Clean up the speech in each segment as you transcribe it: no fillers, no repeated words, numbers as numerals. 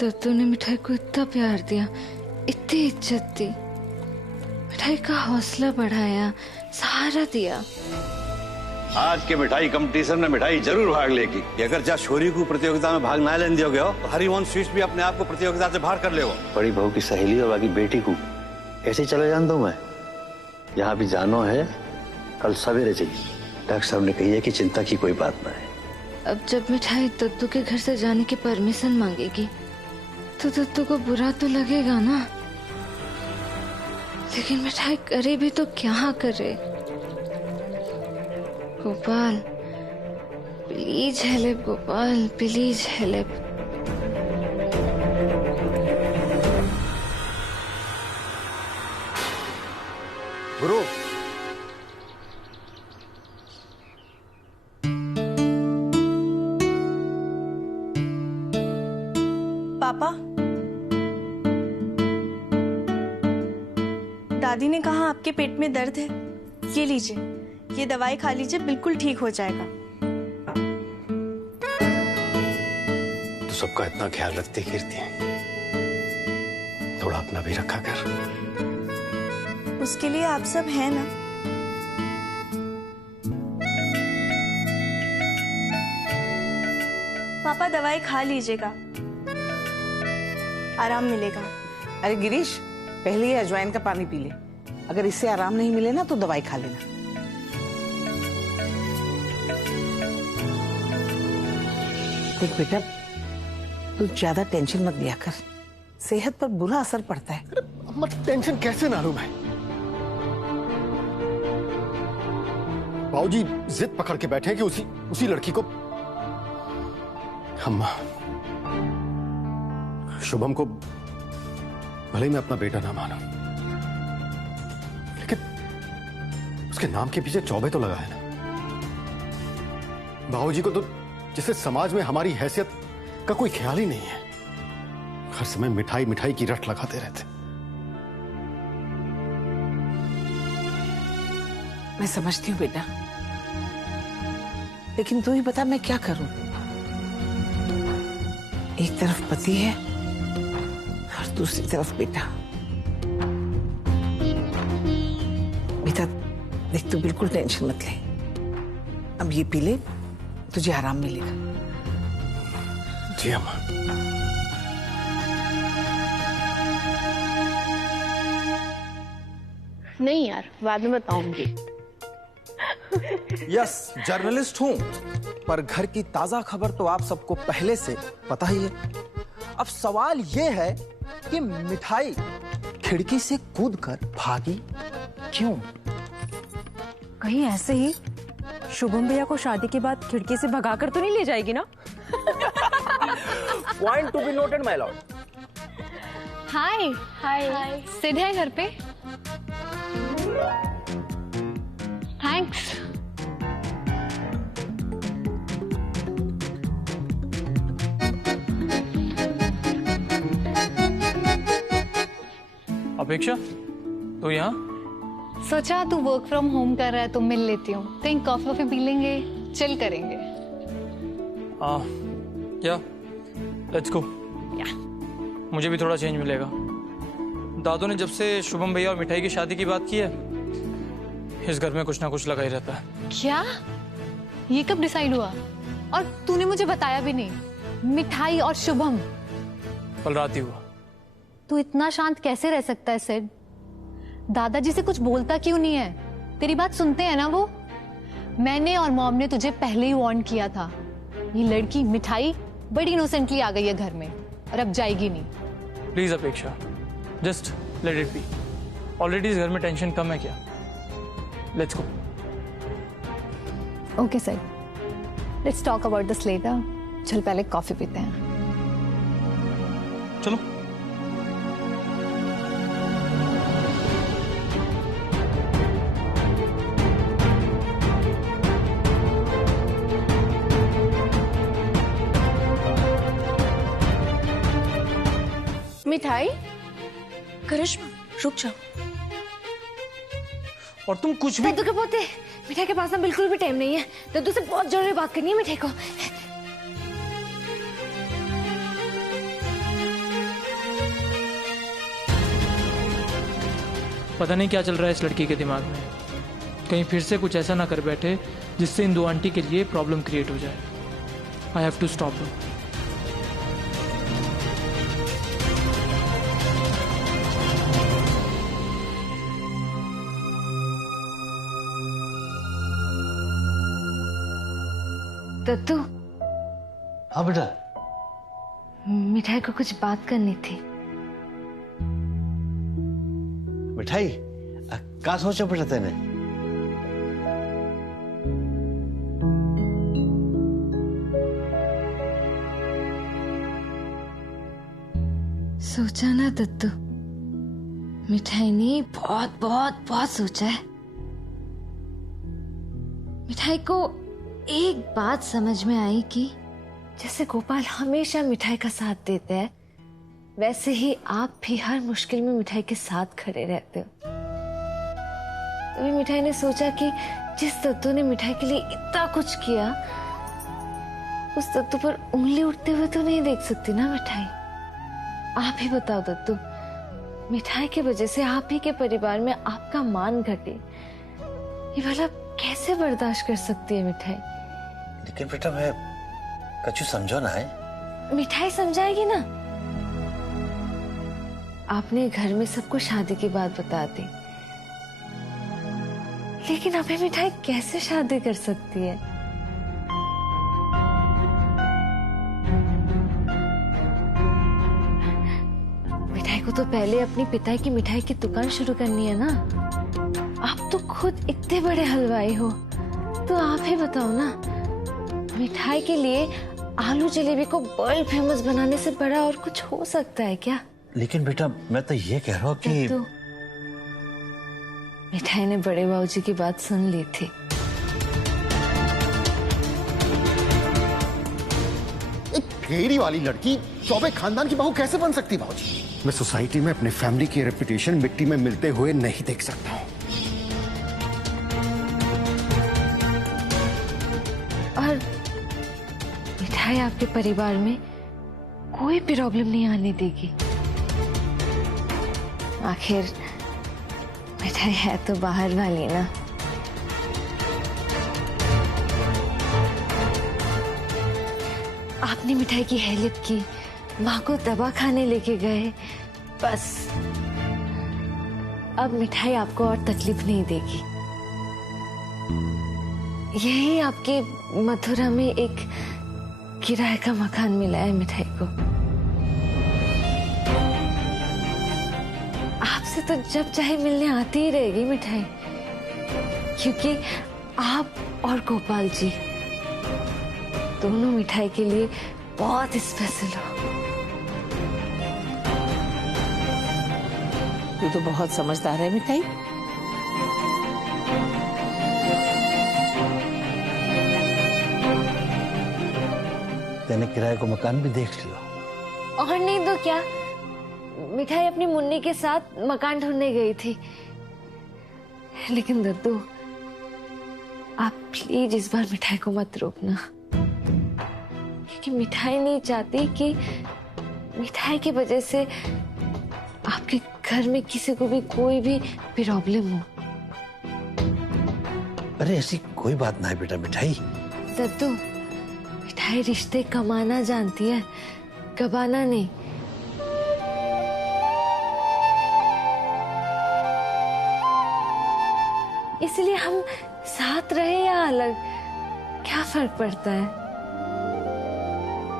दद्दू ने मिठाई को इतना प्यार दिया, इतनी इज्जत दी, मिठाई का हौसला बढ़ाया, सहारा दिया। आज के मिठाई कंपटीशन में मिठाई जरूर भाग लेगी। अगर जा छोरी को प्रतियोगिता में भाग ना लेने दियोगे हो तो हरिवंश स्वीट्स भी अपने आप को प्रतियोगिता से बाहर कर लेगा। बड़ी बहू की सहेली और बाकी बेटी को ऐसे चले जान दो। मैं यहाँ भी जानो है, कल सवेरे चाहिए। डॉक्टर साहब ने कही है कि चिंता की कोई बात ना है। अब जब मिठाई दद्दू के घर से जाने की परमिशन मांगेगी तो दद्दू को बुरा तो लगेगा ना, लेकिन मिठाई करे भी तो क्या करे। Gopal please help, Gopal please help. गुरु, पापा, दादी ने कहा आपके पेट में दर्द है, ये लीजिए, ये दवाई खा लीजिए, बिल्कुल ठीक हो जाएगा। तो सबका इतना ख्याल रखती कीर्ति, थोड़ा अपना भी रखा कर। उसके लिए आप सब हैं ना। पापा दवाई खा लीजिएगा, आराम मिलेगा। अरे गिरीश, पहले ये अजवाइन का पानी पी ले, अगर इससे आराम नहीं मिले ना तो दवाई खा लेना। देख बेटा, तू ज्यादा टेंशन मत लिया कर, सेहत पर बुरा असर पड़ता है। मत टेंशन कैसे ना लूं मैं? बाबूजी जिद पकड़ के बैठे कि उसी लड़की को, अम्मा, शुभम को भले ही मैं अपना बेटा ना मानूं, लेकिन उसके नाम के पीछे चौबे तो लगा है ना। बाबूजी को तो जिससे समाज में हमारी हैसियत का कोई ख्याल ही नहीं है, हर समय मिठाई मिठाई की रट लगाते रहते। मैं समझती हूँ बेटा, लेकिन तू ही बता मैं क्या करूं? एक तरफ पति है और दूसरी तरफ बेटा। बेटा देख, तू बिल्कुल टेंशन मत ले, अब ये पी ले, तुझे आराम मिलेगा। जी अम्मा। नहीं यार, बाद में बताऊंगी। यस, जर्नलिस्ट हूं, पर घर की ताजा खबर तो आप सबको पहले से पता ही है। अब सवाल ये है कि मिठाई खिड़की से कूदकर भागी क्यों? कहीं ऐसे ही शुभम भैया को शादी के बाद खिड़की से भगाकर तो नहीं ले जाएगी ना? Point to be noted my lord. Hi hi, Sid है घर पे? थैंक्स। अपेक्षा, तो यहाँ? सोचा तू वर्क फ्रॉम होम कर रहा है तो मिल लेती हूँ, कहीं कॉफी वॉफी पी लेंगे, चिल करेंगे। या लेट्स गो। मुझे भी थोड़ा चेंज मिलेगा। दादू ने जब से शुभम भैया और मिठाई की शादी की बात की है, इस घर में कुछ ना कुछ लगा ही रहता है। क्या? ये कब डिसाइड हुआ? और तूने मुझे बताया भी नहीं। मिठाई और शुभम कल रात ही हुआ। तू इतना शांत कैसे रह सकता है सिड? दादाजी से कुछ बोलता क्यों नहीं है? तेरी बात सुनते हैं ना वो? मैंने और मॉम ने तुझे पहले ही वार्न किया था। ये लड़की मिठाई बड़ी इनोसेंटली आ गई है घर में और अब जाएगी नहीं। Please Apeksha, just let it be. Already इस घर में टेंशन कम है क्या? Let's go. Okay sir, let's talk about this letter. चल पहले कॉफी पीते हैं। चलो। मिठाई, करिश्मा रुक जाओ। और तुम कुछ भी। दद्दू के पोते, मिठाई के पास ना बिल्कुल भी टाइम नहीं है। दद्दू से बहुत जरूरी बात करनी है मिठाई को। पता नहीं क्या चल रहा है इस लड़की के दिमाग में। कहीं फिर से कुछ ऐसा ना कर बैठे जिससे इंदु आंटी के लिए प्रॉब्लम क्रिएट हो जाए। I have to stop her. Dattu. हाँ बेटा। मिठाई को कुछ बात करनी थी। मिठाई का सोचा बेटा तेने? सोचा ना दत्तू, मिठाई ने बहुत बहुत बहुत सोचा है। मिठाई को एक बात समझ में आई कि जैसे गोपाल हमेशा मिठाई का साथ देते हैं, वैसे ही आप भी हर मुश्किल में मिठाई के साथ खड़े रहते हो। तभी मिठाई ने सोचा कि जिस दत्तू ने मिठाई के लिए इतना कुछ किया, उस दत्तू पर उंगली उठते हुए तो नहीं देख सकती ना मिठाई। आप ही बताओ दत्तू, मिठाई की वजह से आप ही के परिवार में आपका मान घटे, ये भला कैसे बर्दाश्त कर सकती है मिठाई? लेकिन बेटा मैं कछु समझो ना है। मिठाई समझाएगी ना। आपने घर में सबको शादी की बात बता दी, लेकिन अभी मिठाई कैसे शादी कर सकती है? मिठाई को तो पहले अपनी पिता की मिठाई की दुकान शुरू करनी है ना। आप तो खुद इतने बड़े हलवाई हो, तो आप ही बताओ ना, मिठाई के लिए आलू जलेबी को वर्ल्ड फेमस बनाने से बड़ा और कुछ हो सकता है क्या? लेकिन बेटा मैं तो ये कह रहा हूँ कि तो मिठाई ने बड़े बाबूजी की बात सुन ली थी। एक फेरी वाली लड़की चौबे खानदान की बहू कैसे बन सकती बाबूजी? मैं सोसाइटी में अपने फैमिली की रेपुटेशन मिट्टी में मिलते हुए नहीं देख सकता हूँ। और मिठाई आपके परिवार में कोई प्रॉब्लम नहीं आने देगी। आखिर मिठाई है तो बाहर वाली ना। आपने मिठाई की हेल्प की, माँ को दवा खाने लेके गए, बस अब मिठाई आपको और तकलीफ नहीं देगी। यही आपके मथुरा में एक किराए का मकान मिला है मिठाई को। आपसे तो जब चाहे मिलने आती ही रहेगी मिठाई, क्योंकि आप और गोपाल जी दोनों मिठाई के लिए बहुत स्पेशल हो। तू तो बहुत समझदार है मिठाई। तेने किराए को मकान भी देख लिया। और नहीं तो क्या, मिठाई अपनी मुन्नी के साथ मकान ढूंढने गई थी। लेकिन दद्दू, आप प्लीज इस बार मिठाई को मत रोकना, क्योंकि मिठाई नहीं चाहती कि मिठाई की वजह से आपके घर में किसी को भी कोई भी प्रॉब्लम हो। अरे ऐसी कोई बात ना है बेटा मिठाई। दद्दू, मिठाई रिश्ते कमाना जानती है, गवाना नहीं। इसलिए हम साथ रहे या अलग, क्या फर्क पड़ता है?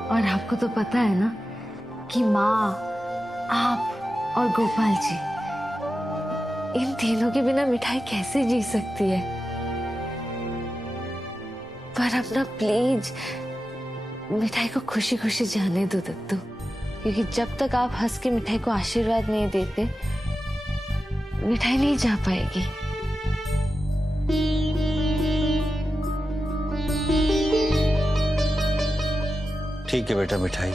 और आपको तो पता है ना कि माँ, आप और गोपाल जी, इन तीनों के बिना मिठाई कैसे जी सकती है? पर अपना प्लीज मिठाई को खुशी खुशी जाने दो दत्तू, क्योंकि जब तक आप हंस के मिठाई को आशीर्वाद नहीं देते, मिठाई नहीं जा पाएगी। ठीक है बेटा मिठाई,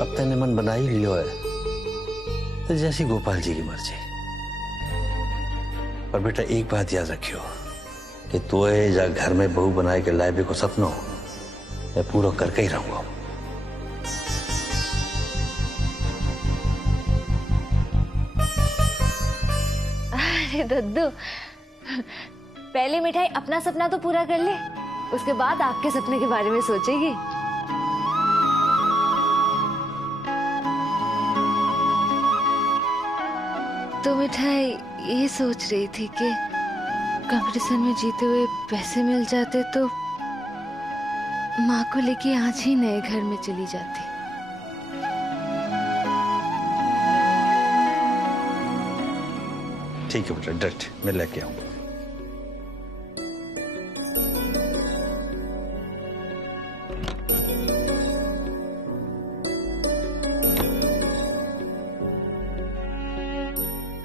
अब तेने मन बना ही लियो है, तो जैसी गोपाल जी की मर्जी। पर बेटा एक बात याद रखियो कि तू जा घर में बहू बनाए के लायबे को सपनों मैं पूरा करके ही रहूंगा। अरे दद्दू, पहले मिठाई अपना सपना तो पूरा कर ले, उसके बाद आपके सपने के बारे में सोचेगी। तो मिठाई ये सोच रही थी कि कंपटीशन में जीते हुए पैसे मिल जाते तो माँ को लेके आज ही नए घर में चली जाती। ठीक है बेटा, डायरेक्ट मैं लेके आऊंगा।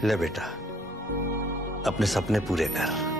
ले बेटा, अपने सपने पूरे कर।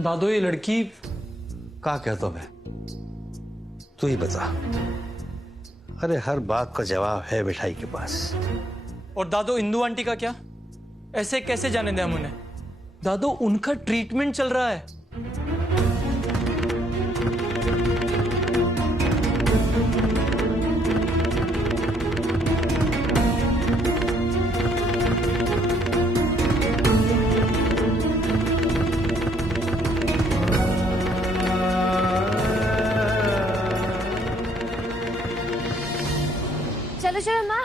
दादो, ये लड़की क्या कहता मैं, तू ही बता। अरे हर बात का जवाब है मिठाई के पास। और दादो, इंदू आंटी का क्या? ऐसे कैसे जाने दें हम उन्हें? दादो, उनका ट्रीटमेंट चल रहा है। चलो चलो माँ,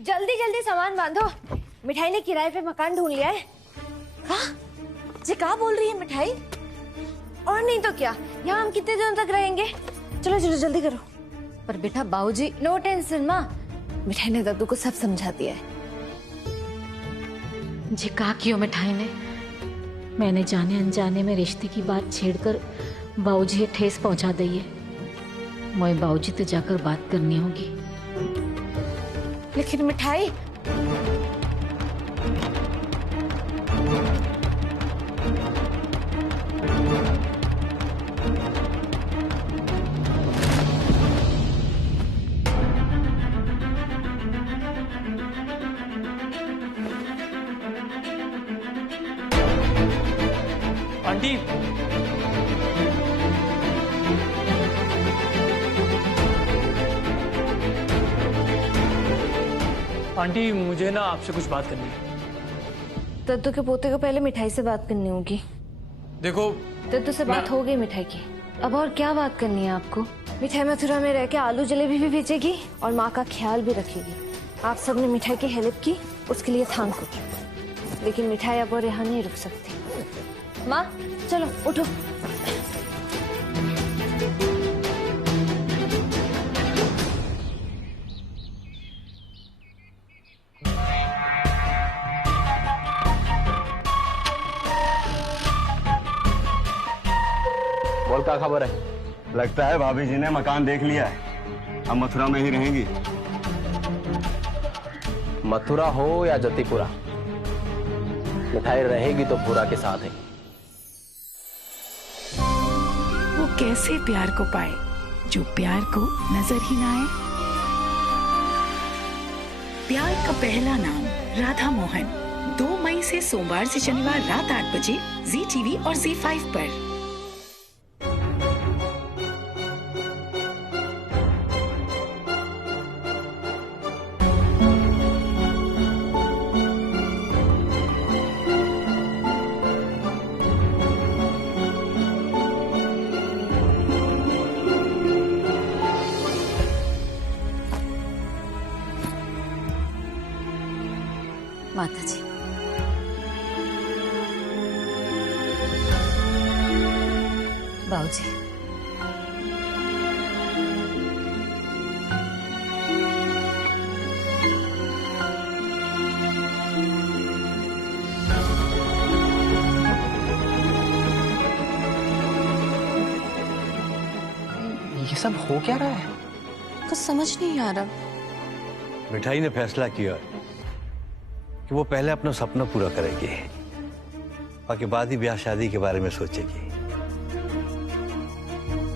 जल्दी जल्दी सामान बांधो। मिठाई ने किराए पे मकान ढूंढ लिया है। जी क्या बोल रही है मिठाई? और नहीं तो क्या, यहाँ हम कितने दिनों तक रहेंगे? चलो चलो जल्दी करो। पर बेटा बाबूजी, नो टेंशन माँ, मिठाई ने दादू को सब समझा दिया है। जी कहा क्यों मिठाई ने? मैंने जाने अनजाने में रिश्ते की बात छेड़कर बाबूजी ठेस पहुंचा दी है। मोए बाबूजी तो जाकर बात करनी होगी। लेकिन मिठाई, आंटी, आंटी मुझे ना आपसे कुछ बात करनी है। दद्दू के पोते को पहले मिठाई से बात करनी होगी। देखो, दद्दू से बात हो गई मिठाई की, अब और क्या बात करनी है आपको? मिठाई मथुरा में रह के आलू जलेबी भी भेजेगी और माँ का ख्याल भी रखेगी। आप सबने मिठाई की हेल्प की, उसके लिए थैंक यू। लेकिन मिठाई अब और यहाँ नहीं रुक सकती। माँ चलो उठो। बोल क्या खबर है? लगता है भाभी जी ने मकान देख लिया है, अब मथुरा में ही रहेंगी। मथुरा हो या जतिपुरा, मिठाई रहेगी तो पूरा के साथ है। वो कैसे प्यार को पाए जो प्यार को नजर ही ना आए। प्यार का पहला नाम राधा मोहन, 2 मई से सोमवार से शनिवार रात 8 बजे जी टीवी और ZEE5 पर। माता जी, बाबूजी, ये सब हो क्या रहा है? कुछ समझ नहीं आ रहा। मिठाई ने फैसला किया कि वो पहले अपना सपना पूरा करेगी, बाकी बाद ही ब्याह शादी के बारे में सोचेगी।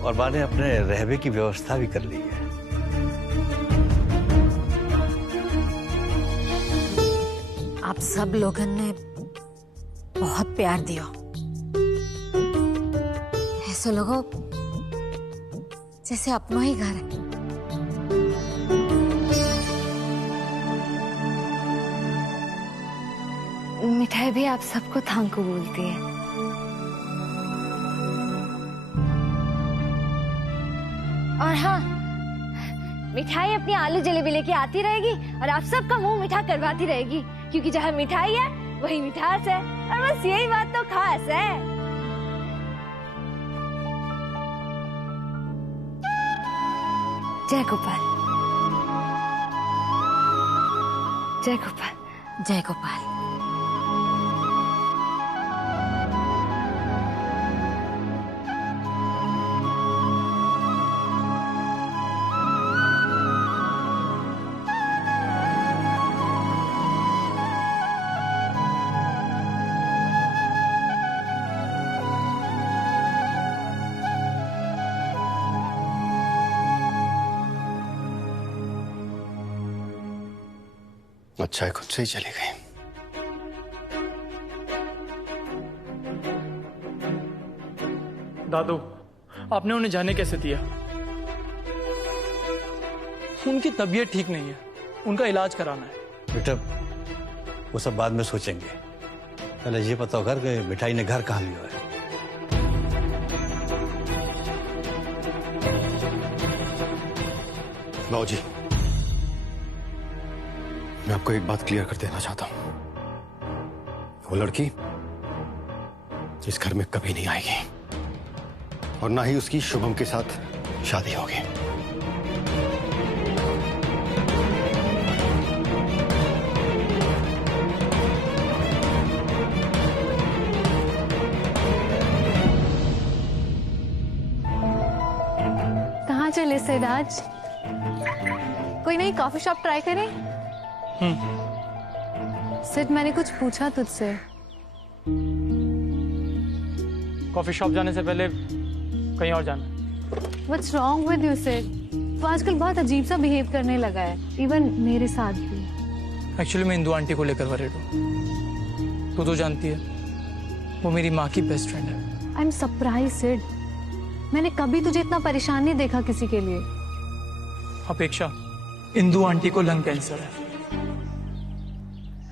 और माँ ने अपने रहने की व्यवस्था भी कर ली है। आप सब लोगन ने बहुत प्यार दिया, ऐसे लोगों जैसे अपनों ही घर है। मिठाई भी आप सबको थैंक यू बोलती है। और हाँ, मिठाई अपनी आलू जलेबी लेके आती रहेगी और आप सबका मुंह मीठा करवाती रहेगी, क्योंकि जहाँ मिठाई है वही मिठास है, और बस यही बात तो खास है। जय गोपाल, जय गोपाल, जय गोपाल। अच्छा है खुद से ही चली गई। दादू, आपने उन्हें जाने कैसे दिया? उनकी तबीयत ठीक नहीं है, उनका इलाज कराना है। बेटा वो सब बाद में सोचेंगे, पहले ये पता होगा कि मिठाई ने घर कहाँ लिया है। बाबूजी, मैं आपको एक बात क्लियर कर देना चाहता हूं। वो लड़की इस घर में कभी नहीं आएगी, और ना ही उसकी शुभम के साथ शादी होगी। कहाँ चले सिराज? कोई नई कॉफी शॉप ट्राई करें? सिड, मैंने कुछ पूछा तुझसे। कॉफी शॉप जाने से पहले कहीं और जाना। What's wrong with you, Sid? तो आजकल बहुत अजीब सा बिहेव करने लगा है, इवन मेरे साथ भी। एक्चुअली मैं इंदु आंटी को लेकर वरीड हूँ। तू तो जानती है, वो मेरी माँ की बेस्ट फ्रेंड है। आई एम सरप्राइज सिड, मैंने कभी तुझे इतना परेशान नहीं देखा किसी के लिए। अपेक्षा, इंदु आंटी को लंग कैंसर है,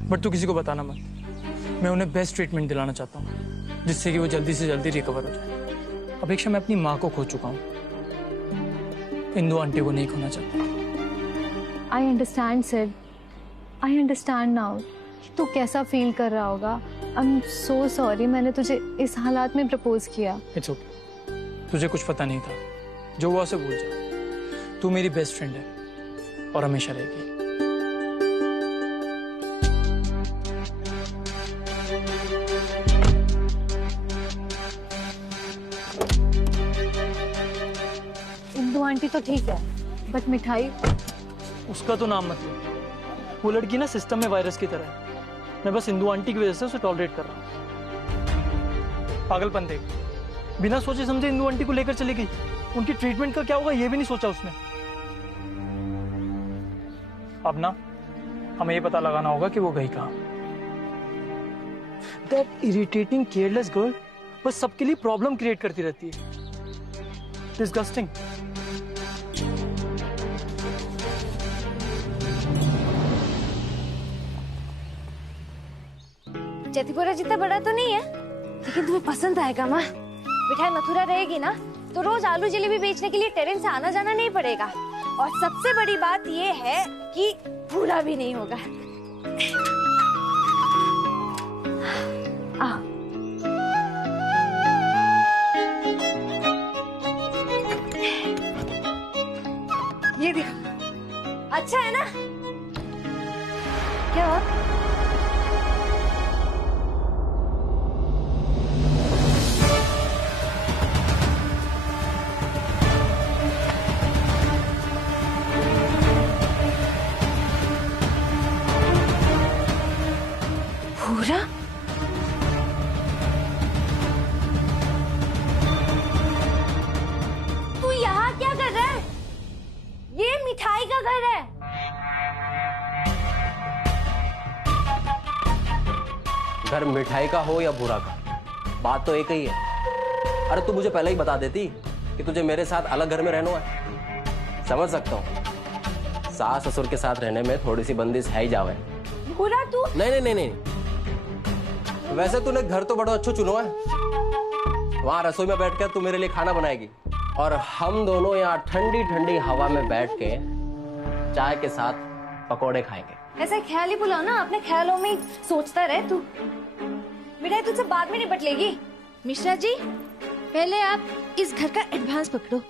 बट तू किसी को बताना मत। मैं उन्हें बेस्ट ट्रीटमेंट दिलाना चाहता हूँ, जिससे कि वो जल्दी से जल्दी रिकवर हो जाए। अपेक्षा, मैं अपनी माँ को खो चुका हूँ, इंदु आंटी को नहीं खोना चाहता। I understand Sid, I understand now तू कैसा फील कर रहा होगा। आई एम सो सॉरी, मैंने तुझे इस हालात में प्रपोज किया। इट्स ओके, तुझे कुछ पता नहीं था, जो हुआ उसे भूल जा। तू मेरी बेस्ट फ्रेंड है और हमेशा रहेगी। इंदु आंटी तो ठीक है, बट मिठाई, उसका तो नाम मत लो। वो लड़की ना सिस्टम में वायरस की तरह है। मैं बस इंदु आंटी की वजह से उसे टॉलरेट कर रहा हूँ। पागलपन देख, बिना सोचे समझे इंदु आंटी को लेकर चली गई। उनकी ट्रीटमेंट का क्या होगा ये भी नहीं सोचा उसने। अब ना हमें ये पता लगाना होगा कि वो गई कहाँ। दैट इरिटेटिंग केयरलेस गर्ल बस सबके लिए प्रॉब्लम क्रिएट करती रहती है। डिस्गस्टिंग। जतिपुरा जितना बड़ा तो नहीं है, लेकिन तुम्हें पसंद आएगा माँ। मिठाई मथुरा रहेगी ना, तो रोज आलू जलेबी बेचने के लिए टेरेन से आना जाना नहीं पड़ेगा। और सबसे बड़ी बात ये है कि भूला भी नहीं होगा। आ, ये देखो, अच्छा है ना? क्या हुआ? घर है। घर मिठाई का हो या भूरा का, बात तो एक ही है। अरे तू मुझे पहले ही बता देती कि तुझे मेरे साथ अलग घर में रहना है। समझ सकता हूँ सास ससुर के साथ रहने में थोड़ी सी बंदिश है ही जावे। भूरा तू नहीं, वैसे तूने घर तो बड़ा अच्छा चुना है। वहां रसोई में बैठकर तू मेरे लिए खाना बनाएगी और हम दोनों यहाँ ठंडी ठंडी हवा में बैठ के चाय के साथ पकोड़े खाएंगे। ऐसा ख्याल ही बुलाओ ना, अपने ख्यालों में सोचता रहे तू। मिठाई तुझसे बाद में निपट लेगी। मिश्रा जी पहले आप इस घर का एडवांस पकड़ो।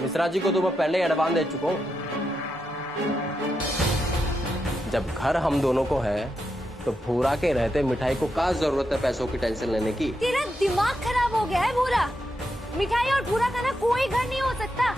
मिश्रा जी को तो मैं पहले ही एडवांस दे चुका हूँ। जब घर हम दोनों को है तो भूरा के रहते मिठाई को क्या जरूरत है पैसों की टेंशन लेने की। तेरा दिमाग खराब हो गया है भूरा। मिठाई और भूरा का ना कोई घर नहीं हो सकता।